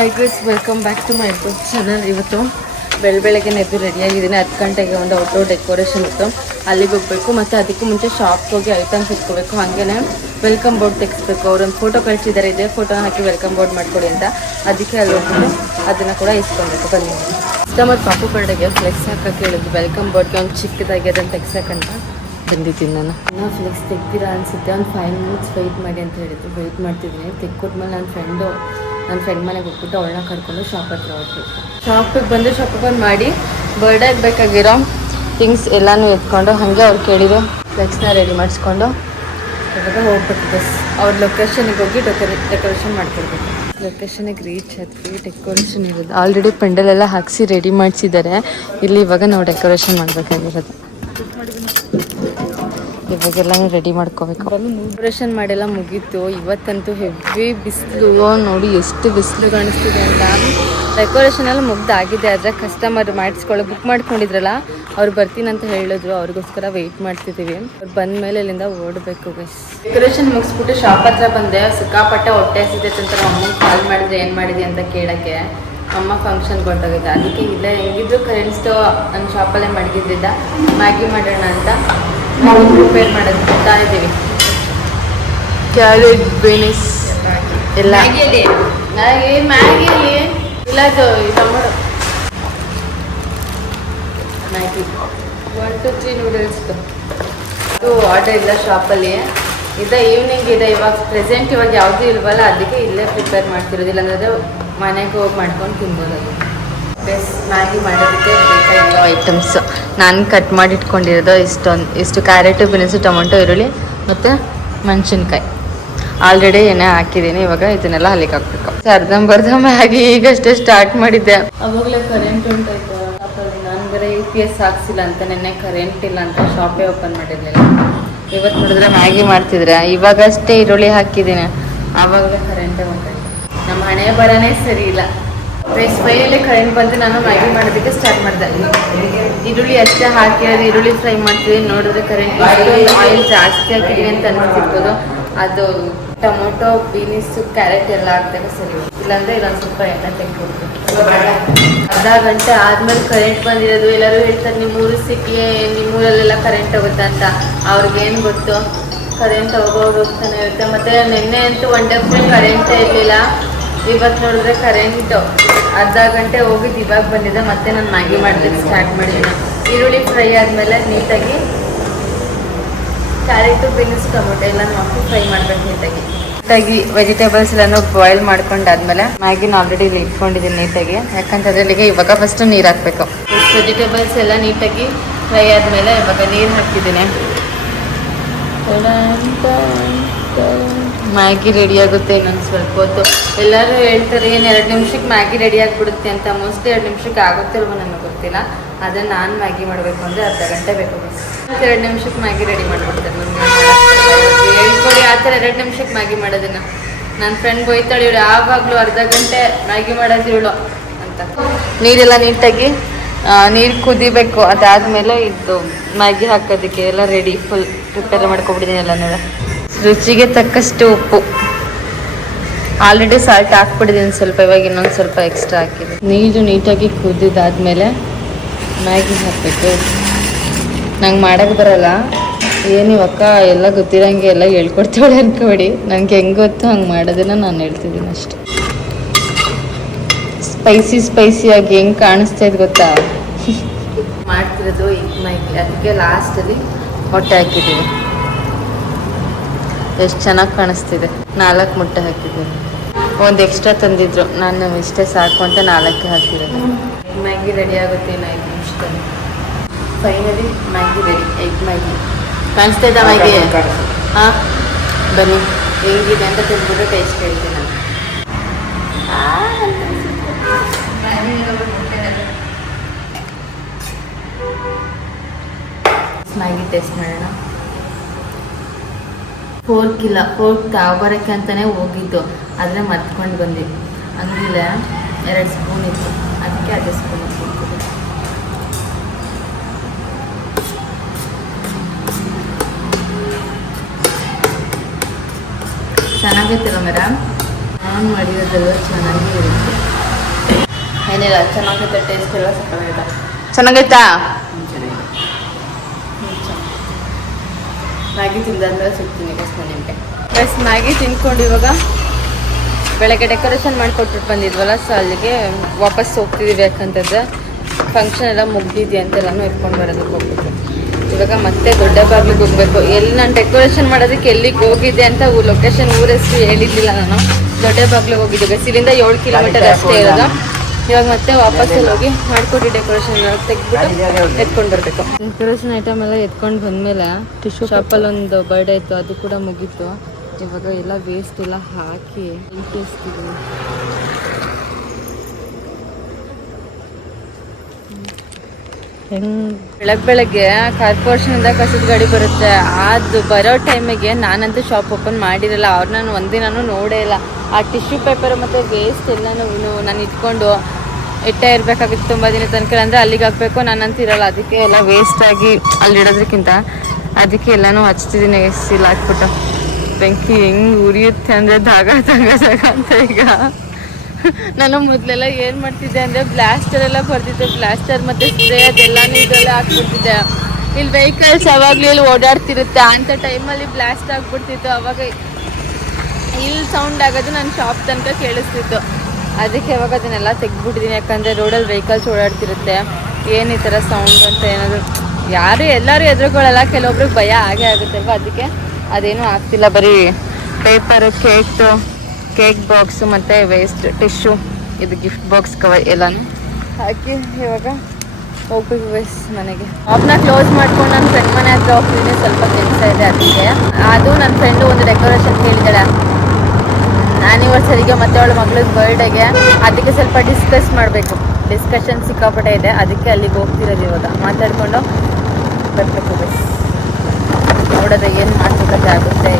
Hi guys, welcome back to my YouTube channel. ಇವತ್ತು ಬೆಳಗ್ಗೆ ಎದ್ದು ರೆಡಿಯಾಗಿದ್ದೀನಿ. 10 ಗಂಟೆಗೆ ಒಂದು ಔಟ್ಡೋರ್ ಡೆಕೋರೇಷನ್ ಇತ್ತು, ಅಲ್ಲಿಗೆ ಹೋಗಬೇಕು. ಮತ್ತು ಅದಕ್ಕೂ ಮುಂಚೆ ಶಾಪ್ಗೆ ಹೋಗಿ ಐಟಮ್ಸ್ ಇಟ್ಕೋಬೇಕು. ಹಾಗೆಯೇ ವೆಲ್ಕಮ್ ಬೋರ್ಡ್ ತೆಗಿಸ್ಬೇಕು. ಅವ್ರೊಂದು ಫೋಟೋ ಕಳಿಸಿದ್ದಾರೆ, ಇದೇ ಫೋಟೋನ ಹಾಕಿ ವೆಲ್ಕಮ್ ಬೋರ್ಡ್ ಮಾಡಿಕೊಡಿ ಅಂತ. ಅದಕ್ಕೆ ಅಲ್ಲಿ ಹೋಗ್ಬಿಟ್ಟು ಅದನ್ನು ಕೂಡ ಇಸ್ಕೊಬೇಕು. ಬನ್ನಿ, ಕಸ್ಟಮರ್ ಪಾಪು ಬರ್ಡೆಗೆ ಫ್ಲೆಕ್ಸ್ ಹಾಕೋಕ್ಕೆ ಹೇಳಿದ್ರು. ವೆಲ್ಕಮ್ ಬೋರ್ಡ್ಗೆ ಒಂದು ಚಿಕ್ಕದಾಗಿ ಅದನ್ನು ತೆಗ್ಸೋಕ್ಕಂತ ಬಂದಿದ್ದೀನಿ ನಾನು. ಫ್ಲೆಕ್ಸ್ ತೆಗ್ದಿರಾ ಅನಿಸುತ್ತೆ. ಒಂದು 5 ಮಿನಿಟ್ಸ್ ವೆಯ್ಟ್ ಮಾಡಿ ಅಂತ ಹೇಳಿದ್ರು. ವೆಯ್ಟ್ ಮಾಡ್ತಿದ್ದೀನಿ. ತೆಗ್ಕೊಟ್ಮೇಲೆ ನನ್ನ ಫ್ರೆಂಡ್ ಮನೆಗೆ ಹೋಗ್ಬಿಟ್ಟು ಅವಳನ್ನ ಕರ್ಕೊಂಡು ಶಾಪ್ ಹತ್ರ ಹೋಗ್ಬೇಕು. ಶಾಪಿಗೆ ಬಂದು ಮಾಡಿ ಬರ್ಡೇಗೆ ಬೇಕಾಗಿರೋ ಥಿಂಗ್ಸ್ ಎಲ್ಲನೂ ಎತ್ಕೊಂಡು ಹಾಗೆ ಅವ್ರು ಕೇಳಿರೋ ಫ್ಲೆಕ್ಸ್ನ ರೆಡಿ ಮಾಡಿಸ್ಕೊಂಡು ಇವಾಗ ಹೋಗ್ಬೇಕು. ಬಸ್ ಅವ್ರ ಲೊಕೇಶನಿಗೆ ಹೋಗಿ ಡೆಕೋರೇಷನ್ ಮಾಡ್ಕೊಡ್ಬೇಕು. ಲೊಕೇಶನಿಗೆ ರೀಚ್ ಆದ್ವಿ. ಡೆಕೋರೇಷನ್ ಇರೋದು ಆಲ್ರೆಡಿ ಪೆಂಡಲ್ ಎಲ್ಲ ಹಾಕಿಸಿ ರೆಡಿ ಮಾಡಿಸಿದ್ದಾರೆ. ಇಲ್ಲಿ ಇವಾಗ ನಾವು ಡೆಕೋರೇಷನ್ ಮಾಡಬೇಕಾಗಿರೋದು. ಇವಾಗೆಲ್ಲನೂ ರೆಡಿ ಮಾಡ್ಕೋಬೇಕು. ಡೆಕೋರೇಷನ್ ಮಾಡೆಲ್ಲ ಮುಗೀತು. ಇವತ್ತಂತೂ ಹೆವಿ ಬಿಸಿಲು, ನೋಡಿ ಎಷ್ಟು ಬಿಸಿಲು ಕಾಣಿಸ್ತಿದೆ ಅಂತ. ಡೆಕೋರೇಷನ್ ಎಲ್ಲ ಮುಗ್ದಾಗಿದೆ. ಆದರೆ ಕಸ್ಟಮರ್ ಬುಕ್ ಮಾಡ್ಕೊಂಡಿದ್ರಲ್ಲ, ಅವ್ರು ಬರ್ತೀನಂತ ಹೇಳಿದ್ರು. ಅವ್ರಿಗೋಸ್ಕರ ವೆಯ್ಟ್ ಮಾಡ್ತಿದ್ದೀವಿ. ಅವ್ರು ಬಂದ ಮೇಲೆ ಇಲ್ಲಿಂದ ಓಡಬೇಕು. ಡೆಕೋರೇಷನ್ ಮುಗಿಸ್ಬಿಟ್ಟು ಶಾಪ್ ಹತ್ರ ಬಂದೆ. ಸಿಕ್ಕಾಪಟ್ಟೆ ಹೊಟ್ಟೆ ಹಸಿದೈತೆ ಅಂತ ಅಮ್ಮಂಗೆ ಕಾಲ್ ಮಾಡಿದ್ರೆ ಏನು ಮಾಡಿದೆ ಅಂತ ಕೇಳೋಕ್ಕೆ. ಅಮ್ಮ ಫಂಕ್ಷನ್ಗೆ ಹೊರಟೋಗಿದ್ದೆ. ಅದಕ್ಕೆ ಇಲ್ಲೇ ಹೆಂಗಿದ್ರು ಕರೆಂಟ್ ಸ್ಟವ್ ನನ್ನ ಶಾಪಲ್ಲೇ ಮಡಗಿದ್ದಿದ್ದ. ಮ್ಯಾಗಿ ಮಾಡೋಣ ಅಂತ ಪ್ರಿಪೇರ್ ಮಾಡೋದು ಬರ್ತಾ ಇದ್ದೀವಿ. ಕ್ಯಾರೆಟ್ ಬೀನ್ಸ್ ಎಲ್ಲ ಮ್ಯಾಗಿಯಲ್ಲಿ ಇಲ್ಲ, ಟೊಮೊಟೊ ಮ್ಯಾಗಿ 1 to 3 ನೂಡಲ್ಸ್ದು ಅದು ಆರ್ಡರ್ ಇಲ್ಲ ಶಾಪಲ್ಲಿ. ಈವ್ನಿಂಗ್ ಇದೆ. ಇವಾಗ ಯಾವುದೂ ಇಲ್ವಲ್ಲ, ಅದಕ್ಕೆ ಇಲ್ಲೇ ಪ್ರಿಪೇರ್ ಮಾಡ್ತಿರೋದು. ಇಲ್ಲಾಂದರೆ ಮನೆಗೆ ಹೋಗಿ ಮಾಡ್ಕೊಂಡು ತಿನ್ಬೋದು. ಮ್ಯಾಗಿ ಮಾಡೋದಕ್ಕೆ ಬೇಕಾಗಿರೋ ಐಟಮ್ಸ್ ನಾನು ಕಟ್ ಮಾಡಿ ಇಟ್ಕೊಂಡಿರೋದು ಇಷ್ಟು ಕ್ಯಾರೆಟು, ಬೀನ್ಸು, ಟೊಮೊಟೊ, ಈರುಳ್ಳಿ ಮತ್ತು ಮೆಣಸಿನ್ಕಾಯಿ. ಆಲ್ರೆಡಿ ಎಣ್ಣೆ ಹಾಕಿದ್ದೀನಿ. ಇವಾಗ ಇದನ್ನೆಲ್ಲ ಅಲ್ಲಿಗೆ ಹಾಕ್ಬೇಕು. ಅರ್ಧಂಬರ್ಧ ಮ್ಯಾಗಿ ಈಗಷ್ಟೇ ಸ್ಟಾರ್ಟ್ ಮಾಡಿದ್ದೆ. ಅವಾಗಲೇ ಕರೆಂಟ್ ಉಂಟಾಯ್ತು ಶಾಪಲ್ಲಿ. ನಾನು ಬೇರೆ UPS ಹಾಕ್ಸಿಲ್ಲ ಅಂತ ನೆನ್ನೆ ಕರೆಂಟ್ ಇಲ್ಲ ಅಂತ ಶಾಪೇ ಓಪನ್ ಮಾಡಿರಲಿಲ್ಲ. ಇವತ್ತು ನೋಡಿದ್ರೆ ಮ್ಯಾಗಿ ಮಾಡ್ತಿದ್ರೆ ಇವಾಗಷ್ಟೇ ಈರುಳ್ಳಿ ಹಾಕಿದ್ದೀನಿ. ಆವಾಗಲೇ ಕರೆಂಟೇ ಉಂಟಾಯ್ತು. ನಮ್ಮ ಹಣೆ ಬರನೇ ಸರಿ ಇಲ್ಲ. ಫೈನಲಿ ಕರೆಂಟ್ ಬಂದು ನಾನು ಮ್ಯಾಗಿ ಮಾಡೋದಕ್ಕೆ ಸ್ಟಾರ್ಟ್ ಮಾಡಿದೆ. ಈರುಳ್ಳಿ ಅಷ್ಟೇ ಹಾಕಿರೋದು, ಈರುಳ್ಳಿ ಫ್ರೈ ಮಾಡ್ತಿದ್ದೀನಿ. ನೋಡಿದ್ರೆ ಕರೆಂಟ್ ಆಯಿಲ್ ಜಾಸ್ತಿ ಹಾಕಿದ್ದೀನಿ ಅಂತ ಅನಿಸ್ತಿರ್ಬೋದು. ಅದು ಟೊಮೊಟೊ, ಬೀನ್ಸು, ಕ್ಯಾರೆಟ್ ಎಲ್ಲ ಹಾಕಿದಾಗ ಸರಿ, ಇಲ್ಲಾಂದರೆ ಇಲ್ಲೊಂದು ಸ್ವಲ್ಪ ಎಣ್ಣೆ ತೆಗೆದುಕೊಡ್ಬೇಕು. ಅರ್ಧ ಗಂಟೆ ಆದಮೇಲೆ ಕರೆಂಟ್ ಬಂದಿರೋದು. ಎಲ್ಲರೂ ಹೇಳ್ತಾರೆ ನಿಮ್ಮೂರು ಸಿಟಿ, ನಿಮ್ಮೂರಲ್ಲೆಲ್ಲ ಕರೆಂಟ್ ಹೋಗುತ್ತೆ ಅಂತ. ಅವ್ರಿಗೇನು ಗೊತ್ತು, ಕರೆಂಟ್ ಹೋಗ್ತಾನೆ ಇರುತ್ತೆ. ಮತ್ತು ನಿನ್ನೆ ಅಂತೂ 1 day ಫುಲ್ ಕರೆಂಟೇ ಇರಲಿಲ್ಲ. ಇವತ್ತು ನೋಡಿದ್ರೆ ಕರೆಂಟು ಅರ್ಧ ಗಂಟೆ ಹೋಗಿದ್ದು ಇವಾಗ ಬಂದಿದೆ. ಮತ್ತೆ ನಾನು ಮ್ಯಾಗಿ ಮಾಡೋದಕ್ಕೆ ಸ್ಟಾರ್ಟ್ ಮಾಡಿದ್ದೀನಿ. ಈರುಳ್ಳಿ ಫ್ರೈ ಆದಮೇಲೆ ನೀಟಾಗಿ ಕ್ಯಾರೆಟು, ಬೀನ್ಸ್, ಟೊಮೊಟೊ ಎಲ್ಲನೂ ಹಾಕಿ ಫ್ರೈ ಮಾಡಬೇಕು. ನೀಟಾಗಿ ವೆಜಿಟೇಬಲ್ಸ್ ಎಲ್ಲನೂ ಬಾಯ್ಲ್ ಮಾಡ್ಕೊಂಡಾದ್ಮೇಲೆ ಮ್ಯಾಗಿನ ಆಲ್ರೆಡಿ ಇಲ್ಲಿ ಇಟ್ಕೊಂಡಿದ್ದೀನಿ ನೀಟಾಗಿ. ಯಾಕಂತಂದರೆ ಇಲ್ಲಿಗೆ ಇವಾಗ ಫಸ್ಟು ನೀರು ಹಾಕಬೇಕು. ವೆಜಿಟೇಬಲ್ಸ್ ಎಲ್ಲ ನೀಟಾಗಿ ಫ್ರೈ ಆದಮೇಲೆ ಇವಾಗ ನೀರು ಹಾಕಿದ್ದೀನಿ. ಮ್ಯಾಗಿ ರೆಡಿ ಆಗುತ್ತೆ ಇನ್ನೊಂದು ಸ್ವಲ್ಪ ಹೊತ್ತು. ಎಲ್ಲರೂ ಹೇಳ್ತಾರೆ ಏನು 2 ನಿಮಿಷಕ್ಕೆ ಮ್ಯಾಗಿ ರೆಡಿ ಆಗಿಬಿಡುತ್ತೆ ಅಂತ. ಮೋಸ್ಟ್ಲಿ 2 ನಿಮಿಷಕ್ಕೆ ಆಗುತ್ತಿಲ್ವೋ ನನಗೆ ಗೊತ್ತಿಲ್ಲ. ಆದರೆ ನಾನು ಮ್ಯಾಗಿ ಮಾಡಬೇಕು ಅಂದರೆ ಅರ್ಧ ಗಂಟೆ ಬೇಕು. 2 ನಿಮಿಷಕ್ಕೆ ಮ್ಯಾಗಿ ರೆಡಿ ಮಾಡಿಬಿಡ್ತಾರೆ. ನಮಗೆ ಹೇಳ್ಕೊಡಿ ಆ ಥರ 2 ನಿಮಿಷಕ್ಕೆ ಮ್ಯಾಗಿ ಮಾಡೋದನ್ನು. ನನ್ನ ಫ್ರೆಂಡ್ ಹೋಯ್ತಾಳೆ, ಇವಳು ಯಾವಾಗಲೂ ಅರ್ಧ ಗಂಟೆ ಮ್ಯಾಗಿ ಮಾಡೋದು ಇವಳು ಅಂತ. ನೀರೆಲ್ಲ ನೀಟಾಗಿ ನೀರು ಕುದಿಬೇಕು. ಅದಾದಮೇಲೆ ಇದು ಮ್ಯಾಗಿ ಹಾಕೋದಕ್ಕೆ ಎಲ್ಲ ರೆಡಿ ಫುಲ್ ಪ್ರಿಪೇರ್ ಮಾಡ್ಕೊಬಿಟ್ಟಿದ್ದೀನಿ ಎಲ್ಲ. ನೋಡ, ರುಚಿಗೆ ತಕ್ಕಷ್ಟು ಉಪ್ಪು, ಆಲ್ರೆಡಿ ಸಾಲ್ಟ್ ಹಾಕ್ಬಿಟ್ಟಿದ್ದೀನಿ ಸ್ವಲ್ಪ. ಇವಾಗ ಇನ್ನೊಂದು ಸ್ವಲ್ಪ ಎಕ್ಸ್ಟ್ರಾ ಹಾಕಿದೆ. ನೀರು ನೀಟಾಗಿ ಕುದಿದಾದ್ಮೇಲೆ ಮ್ಯಾಗಿ ಹಾಕಬೇಕು. ನಂಗೆ ಮಾಡೋಕ್ಕೆ ಬರಲ್ಲ, ಏನು ಇವಕ್ಕ ಎಲ್ಲ ಗೊತ್ತಿರೋಂಗೆ ಎಲ್ಲ ಹೇಳ್ಕೊಡ್ತಾಳೆ ಅನ್ಕೋಬೇಡಿ. ನನಗೆ ಹೆಂಗೆ ಗೊತ್ತು ಹಂಗೆ ಮಾಡೋದನ್ನ ನಾನು ಹೇಳ್ತಿದ್ದೀನಿ ಅಷ್ಟೆ. ಸ್ಪೈಸಿಯಾಗಿ ಹೆಂಗೆ ಕಾಣಿಸ್ತಾ ಇದೆ ಗೊತ್ತಾ ಮಾಡ್ತಿರೋದು ಈ ಮ್ಯಾಗಿ. ಅದಕ್ಕೆ ಲಾಸ್ಟಲ್ಲಿ ಮೊಟ್ಟೆ ಹಾಕಿದ್ದೀವಿ. ಎಷ್ಟು ಚೆನ್ನಾಗಿ ಕಾಣಿಸ್ತಿದೆ. 4 ಮೊಟ್ಟೆ ಹಾಕಿದ್ದೀನಿ. ಒಂದು ಎಕ್ಸ್ಟ್ರಾ ತಂದಿದ್ರು, ನಾನು ಇಷ್ಟೇ ಸಾಕು ಅಂತ 4 ಹಾಕಿರೋದು. ಮ್ಯಾಗಿ ರೆಡಿ ಆಗುತ್ತೆ ಇನ್ನು 5 ನಿಮಿಷದಲ್ಲಿ. Finally Maggi ready. Egg Maggi ಕಾಣಿಸ್ತಾ ಇದ್ದ ಮ್ಯಾಗಿ. ಹಾಂ, ಬನ್ನಿ ಹೆಂಗಿದೆ ಅಂತ ತಿಂದ್ಬಿಟ್ಟು ಟೇಸ್ಟ್ ಹೇಳ್ತೀನಿ ನಾನು. ಮ್ಯಾಗಿ ಟೇಸ್ಟ್ ಮಾಡೋಣ. ಫೋರ್ಕ್ ತಗೊಬರೋಕ್ಕೆ ಅಂತಲೇ ಹೋಗಿದ್ದು, ಆದರೆ ಮರ್ತ್ಕೊಂಡು ಬಂದಿದ್ದು. ಅಂದರೆ 2 ಸ್ಪೂನ್ ಇತ್ತು, ಅದಕ್ಕೆ ಅದೇ ಸ್ಪೂನ್ ಹಾಕಿದ್ದು. ಚೆನ್ನಾಗಿತ್ತಲ್ಲ ಮೇಡಮ್. ನಾನು ಮಾಡಿರೋದೆಲ್ಲ ಚೆನ್ನಾಗೇ ಇರುತ್ತೆ. ಏನಿಲ್ಲ, ಚೆನ್ನಾಗೈತೆ, ಟೇಸ್ಟ್ ಎಲ್ಲ ಸಕ್ಕತ್ತಾಗೈತೆ. ಚೆನ್ನಾಗೈತಾ? ಮ್ಯಾಗಿ ತಿಂದಾದ್ಮೇಲೆ ಸಿಗ್ತೀನಿ ನಿಮಗೆ. ಬಸ್ ಮ್ಯಾಗಿ ತಿನ್ಕೊಂಡು ಇವಾಗ ಬೆಳಗ್ಗೆ ಡೆಕೋರೇಷನ್ ಮಾಡಿಕೊಟ್ಬಿಟ್ಟು ಬಂದಿದ್ವಲ್ಲ, ಸೊ ಅಲ್ಲಿಗೆ ವಾಪಸ್ ಹೋಗ್ತಿದ್ದೀವಿ. ಯಾಕಂತಂದರೆ ಫಂಕ್ಷನ್ ಎಲ್ಲ ಮುಗ್ದಿದೆ ಅಂತೆಲ್ಲನೂ ಎತ್ಕೊಂಡು ಬರೋದಕ್ಕೆ ಹೋಗ್ಬೇಕು. ಇವಾಗ ಮತ್ತೆ ದೊಡ್ಡ ಬಾಗಿಲಿಗೆ ಹೋಗ್ಬೇಕು. ಎಲ್ಲಿ ನಾನು ಡೆಕೋರೇಷನ್ ಮಾಡೋದಕ್ಕೆ ಎಲ್ಲಿಗೆ ಹೋಗಿದ್ದೆ ಅಂತ ಲೊಕೇಶನ್ ಊರೆಷ್ಟು ಹೇಳಿದ್ದಿಲ್ಲ ನಾನು. ದೊಡ್ಡ ಬಾಗಿಲಿಗೆ ಹೋಗಿದ್ದೆ. ಬಸ್ ಇಲ್ಲಿಂದ 7 ಕಿಲೋಮೀಟರ್ ಅಷ್ಟೇ ಇರೋದು. ಇವಾಗ ಮತ್ತೆ ವಾಪಸ್ಸಲ್ಲಿ ಹೋಗಿ ಮಾಡಿಕೊಟ್ಟು ಡೆಕೋರೇಷನ್ ಎಲ್ಲ ತೆಗೆದ್ಬಿಟ್ಟು ಎತ್ಕೊಂಡು ಬರಬೇಕು. ಡೆಕೋರೇಷನ್ ಐಟಮ್ ಎಲ್ಲ ಎತ್ಕೊಂಡು ಬಂದಮೇಲೆ ಟಿಶ್ಯೂ ಶಾಪಲ್ಲಿ ಒಂದು ಬರ್ಡೇ ಇತ್ತು, ಅದು ಕೂಡ ಮುಗೀತು. ಇವಾಗ ಎಲ್ಲ ವೇಸ್ಟ್ ಎಲ್ಲ ಹಾಕಿ ಇಂಟಿಸ್ತಿದ್ವಿ. ಬೆಳಗ್ಗೆ ಕಾರ್ಪೊರೇಷನಿಂದ ಕಸದ ಗಾಡಿ ಬರುತ್ತೆ. ಅದು ಬರೋ ಟೈಮಿಗೆ ನಾನಂತೂ ಶಾಪ್ ಓಪನ್ ಮಾಡಿರಲ್ಲ. ಅವ್ರು ನಾನು ಒಂದಿನೂ ನೋಡೇ ಇಲ್ಲ. ಆ ಟಿಶ್ಯೂ ಪೇಪರ್ ಮತ್ತು ವೇಸ್ಟ್ ಎಲ್ಲನೂ ನಾನು ಇಟ್ಕೊಂಡು ಇಟ್ಟೇ ಇರಬೇಕಾಗಿತ್ತು ತುಂಬ ದಿನ ತನಕ. ಅಂದರೆ ಅಲ್ಲಿಗೆ ಹಾಕಬೇಕು, ನಾನಂತೂ ಇರಲ್ಲ. ಅದಕ್ಕೆ ಎಲ್ಲ ವೇಸ್ಟಾಗಿ ಅಲ್ಲಿಡೋದಕ್ಕಿಂತ ಅದಕ್ಕೆ ಎಲ್ಲನೂ ಹಚ್ತಿದ್ದೀನಿ. ಎಸ್ಸಿಲ್ ಹಾಕ್ಬಿಟ್ಟು ಬೆಂಕಿ ಹೆಂಗೆ ಉರಿಯುತ್ತೆ ಅಂದರೆ ದಾಗ ಅಂತ. ಈಗ ನಾನು ಮೊದಲೆಲ್ಲ ಏನು ಮಾಡ್ತಿದ್ದೆ ಅಂದರೆ ಬ್ಲಾಸ್ಟರ್ ಎಲ್ಲ ಬರ್ತಿದ್ದೆ. ಬ್ಲಾಸ್ಟರ್ ಮತ್ತು ಸ್ಪ್ರೇ ಅದೆಲ್ಲನೂ ಇದೆಲ್ಲ ಹಾಕ್ಬಿಡ್ತಿದ್ದೆ. ಇಲ್ಲಿ ವೆಹಿಕಲ್ಸ್ ಯಾವಾಗಲೂ ಇಲ್ಲಿ ಓಡಾಡ್ತಿರುತ್ತೆ, ಅಂಥ ಟೈಮಲ್ಲಿ ಬ್ಲಾಸ್ಟ್ ಆಗಿಬಿಡ್ತಿತ್ತು. ಅವಾಗ ಇಲ್ಲಿ ಸೌಂಡ್ ಆಗೋದು ನನ್ನ ಶಾಪ್ ತನಕ ಕೇಳಿಸ್ತಿತ್ತು. ಅದಕ್ಕೆ ಇವಾಗ ಅದನ್ನೆಲ್ಲ ತೆಗೆದ್ಬಿಟ್ಟಿದ್ದೀನಿ. ಯಾಕಂದರೆ ರೋಡಲ್ಲಿ ವೆಹಿಕಲ್ಸ್ ಓಡಾಡ್ತಿರುತ್ತೆ, ಏನು ಈ ಥರ ಸೌಂಡ್ ಅಂತ ಏನಾದರೂ ಎಲ್ಲರೂ ಎದುರುಗಳಲ್ಲ, ಕೆಲವೊಬ್ರಿಗೆ ಭಯ ಆಗೇ ಆಗುತ್ತಲ್ವ. ಅದಕ್ಕೆ ಅದೇನೂ ಆಗ್ತಿಲ್ಲ. ಬರೀ ಪೇಪರು, ಕೇಕ್ ಬಾಕ್ಸು ಮತ್ತು ವೇಸ್ಟ್ ಟಿಶ್ಯೂ, ಇದು ಗಿಫ್ಟ್ ಬಾಕ್ಸ್ ಕವರ್ ಎಲ್ಲನೂ ಹಾಕಿ ಇವಾಗ ಹೋಗ್ಬೇಕು ಬಸ್ ಮನೆಗೆ. ಶಾಪ್ನ ಕ್ಲೋಸ್ ಮಾಡ್ಕೊಂಡು ನನ್ನ ಫ್ರೆಂಡ್ ಮನೆ ಹತ್ರ ಹೋಗ್ತೀನಿ. ಸ್ವಲ್ಪ ಕೆಲಸ ಇದೆ ಅದಕ್ಕೆ. ಅದು ನನ್ನ ಫ್ರೆಂಡು ಒಂದು ಡೆಕೋರೇಷನ್ ಕೇಳಿದ್ದಾಳೆ ಆ್ಯನಿವರ್ಸರಿಗೆ ಮತ್ತು ಅವಳ ಮಗಳಿಗೆ ಬರ್ಡೇಗೆ. ಅದಕ್ಕೆ ಸ್ವಲ್ಪ ಡಿಸ್ಕಸ್ ಮಾಡಬೇಕು. ಡಿಸ್ಕಷನ್ ಸಿಕ್ಕಾಪಟ್ಟೆ ಇದೆ. ಅದಕ್ಕೆ ಅಲ್ಲಿಗೆ ಹೋಗ್ತಿರೋದು. ಇವಾಗ ಮಾತಾಡಿಕೊಂಡು ಬರಬೇಕು ಬಸ್. ನೋಡೋದು ಏನು ಮಾಡ್ಬೇಕಂತ ಆಗುತ್ತೆ.